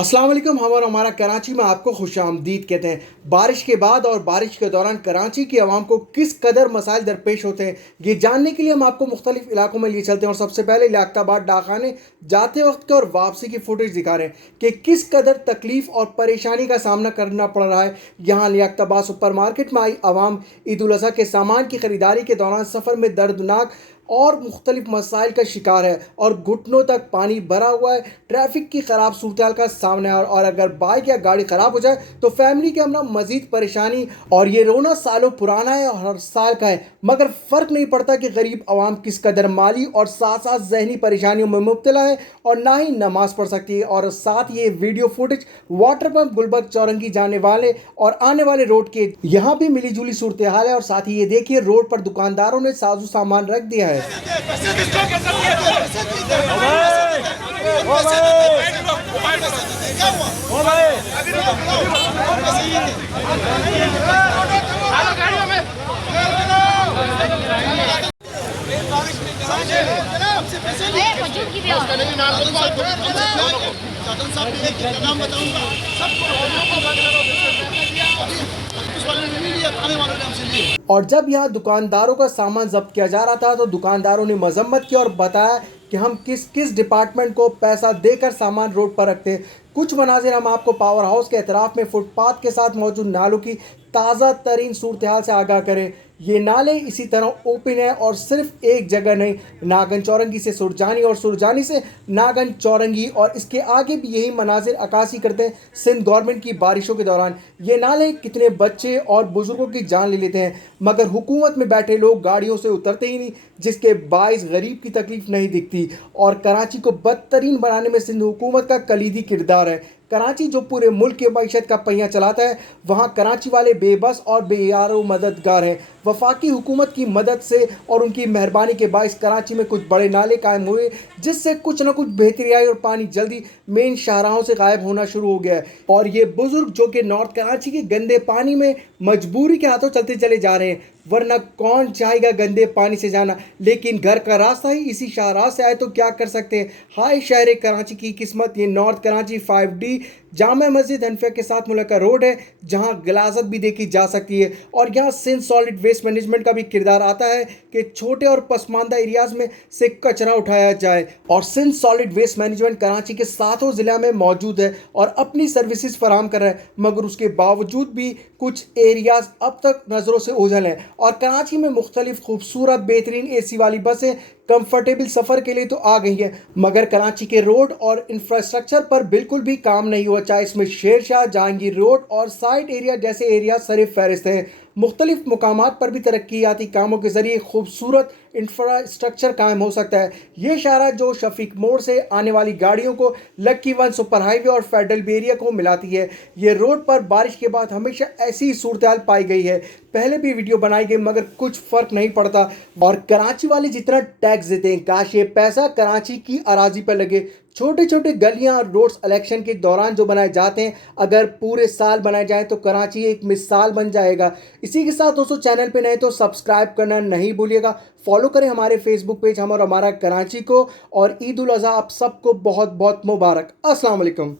अस्सलाम वालेकुम। हम और हमारा कराची में आपको खुशामदीद कहते हैं। बारिश के बाद और बारिश के दौरान कराची की आवाम को किस कदर मसाइल दरपेश होते हैं, ये जानने के लिए हम आपको मुख्तलिफ इलाकों में लिए चलते हैं। और सबसे पहले लियाकताबाद डाकखाने जाते वक्त के और वापसी की फुटेज दिखा रहे हैं कि किस कदर तकलीफ और परेशानी का सामना करना पड़ रहा है। यहाँ लियाकताबाद सुपर मार्केट में आई आवाम ईद उल अज़हा के सामान की खरीदारी के दौरान सफ़र में दर्दनाक और मुख्तलिफ मसाइल का शिकार है और घुटनों तक पानी भरा हुआ है। ट्रैफिक की ख़राब सूरत हाल का सामने है और अगर बाइक या गाड़ी ख़राब हो जाए तो फैमिली के हमरा मज़ीद परेशानी। और ये रोना सालों पुराना है और हर साल का है, मगर फ़र्क नहीं पड़ता कि गरीब आवाम किस कदर माली और साथ साथ जहनी परेशानियों में मुब्तला है और ना ही नमाज पढ़ सकती है। और साथ ये video footage water pump Gulberg Chowrangi जाने वाले और आने वाले रोड के यहाँ भी मिली जुली सूरत हाल है। और साथ ही ये देखिए रोड पर दुकानदारों ने साजो सामान रख दिया है। और जब यहाँ दुकानदारों का सामान जब्त किया जा रहा था तो दुकानदारों ने मजम्मत की और बताया कि हम किस किस डिपार्टमेंट को पैसा देकर सामान रोड पर रखते हैं। कुछ मनाजिर हम आपको पावर हाउस के एतराफ़ में फुटपाथ के साथ मौजूद नालों की ताज़ा तरीन सूरत हाल से आगाह करें। ये नाले इसी तरह ओपन है और सिर्फ एक जगह नहीं, नागन चौरंगी से सुरजानी और सुरजानी से नागन चौरंगी और इसके आगे भी यही मनाजिर अक्कासी करते हैं। सिंध गवर्नमेंट की बारिशों के दौरान ये नाले कितने बच्चे और बुजुर्गों की जान ले लेते हैं, मगर हुकूमत में बैठे लोग गाड़ियों से उतरते ही नहीं, जिसके बाइस गरीब की तकलीफ नहीं दिखती। और कराची को बदतरीन बनाने में सिंध हुकूमत का कलीदी किरदार है। कराची जो पूरे मुल्क की मईशत का पहिया चलाता है, वहाँ कराची वाले बेबस और बेयारो मददगार हैं। वफाकी हुकूमत की मदद से और उनकी मेहरबानी के बायस कराची में कुछ बड़े नाले कायम हुए, जिससे कुछ ना कुछ बेहतरी आई और पानी जल्दी मेन शाहराहों से गायब होना शुरू हो गया है। और ये बुजुर्ग जो कि नॉर्थ कराची के गंदे पानी में मजबूरी के हाथों चलते चले जा रहे हैं, वरना कौन चाहेगा गंदे पानी से जाना, लेकिन घर का रास्ता ही इसी शाहराह से आए तो क्या कर सकते हैं। हाय शहर कराची की किस्मत। ये नॉर्थ कराची 5D जामा मस्जिद हनफिया के साथ मुल्का रोड है, जहां गलाजत भी देखी जा सकती है। और यहाँ सिंध सॉलिड वेस्ट मैनेजमेंट का भी किरदार आता है कि छोटे और पसमानदा एरियाज में से कचरा उठाया जाए। और Sindh solid waste management Karachi के सातों ज़िला में मौजूद है और अपनी सर्विसेज फराहम कर रहा है, मगर उसके बावजूद भी कुछ एरियाज अब तक नज़रों से ओझल हैं। और कराची में मुख्तलिफ खूबसूरत बेहतरीन AC वाली बसें कंफर्टेबल सफ़र के लिए तो आ गई है, मगर कराची के रोड और इंफ्रास्ट्रक्चर पर बिल्कुल भी काम नहीं हुआ। चाहे इसमें शेर शाह, जहांगीर रोड और साइड एरिया जैसे एरिया सरे फहरिस्त हैं। मुख्तलिफ मकामात पर भी तरक्याती कामों के ज़रिए खूबसूरत इंफ्रास्ट्रक्चर कायम हो सकता है। ये शाहरा जो शफीक मोड़ से आने वाली गाड़ियों को लक्की वन सुपर हाईवे और फेडरल बी एरिया को मिलाती है। ये रोड पर बारिश के बाद हमेशा ऐसी सूरत हाल पाई गई है। पहले भी वीडियो बनाई गई, मगर कुछ फ़र्क नहीं पड़ता। और कराची वाले जितना टैक्स देते हैं, काश ये पैसा कराची की अराजी पर लगे। छोटे छोटे गलियां और रोड्स इलेक्शन के दौरान जो बनाए जाते हैं, अगर पूरे साल बनाए जाएं तो कराची एक मिसाल बन जाएगा। इसी के साथ दोस्तों, चैनल पे नए तो सब्सक्राइब करना नहीं भूलिएगा। फॉलो करें हमारे फेसबुक पेज हम और हमारा कराची को। और ईद उल अज़हा आप सबको बहुत बहुत मुबारक। अस्सलाम वालेकुम।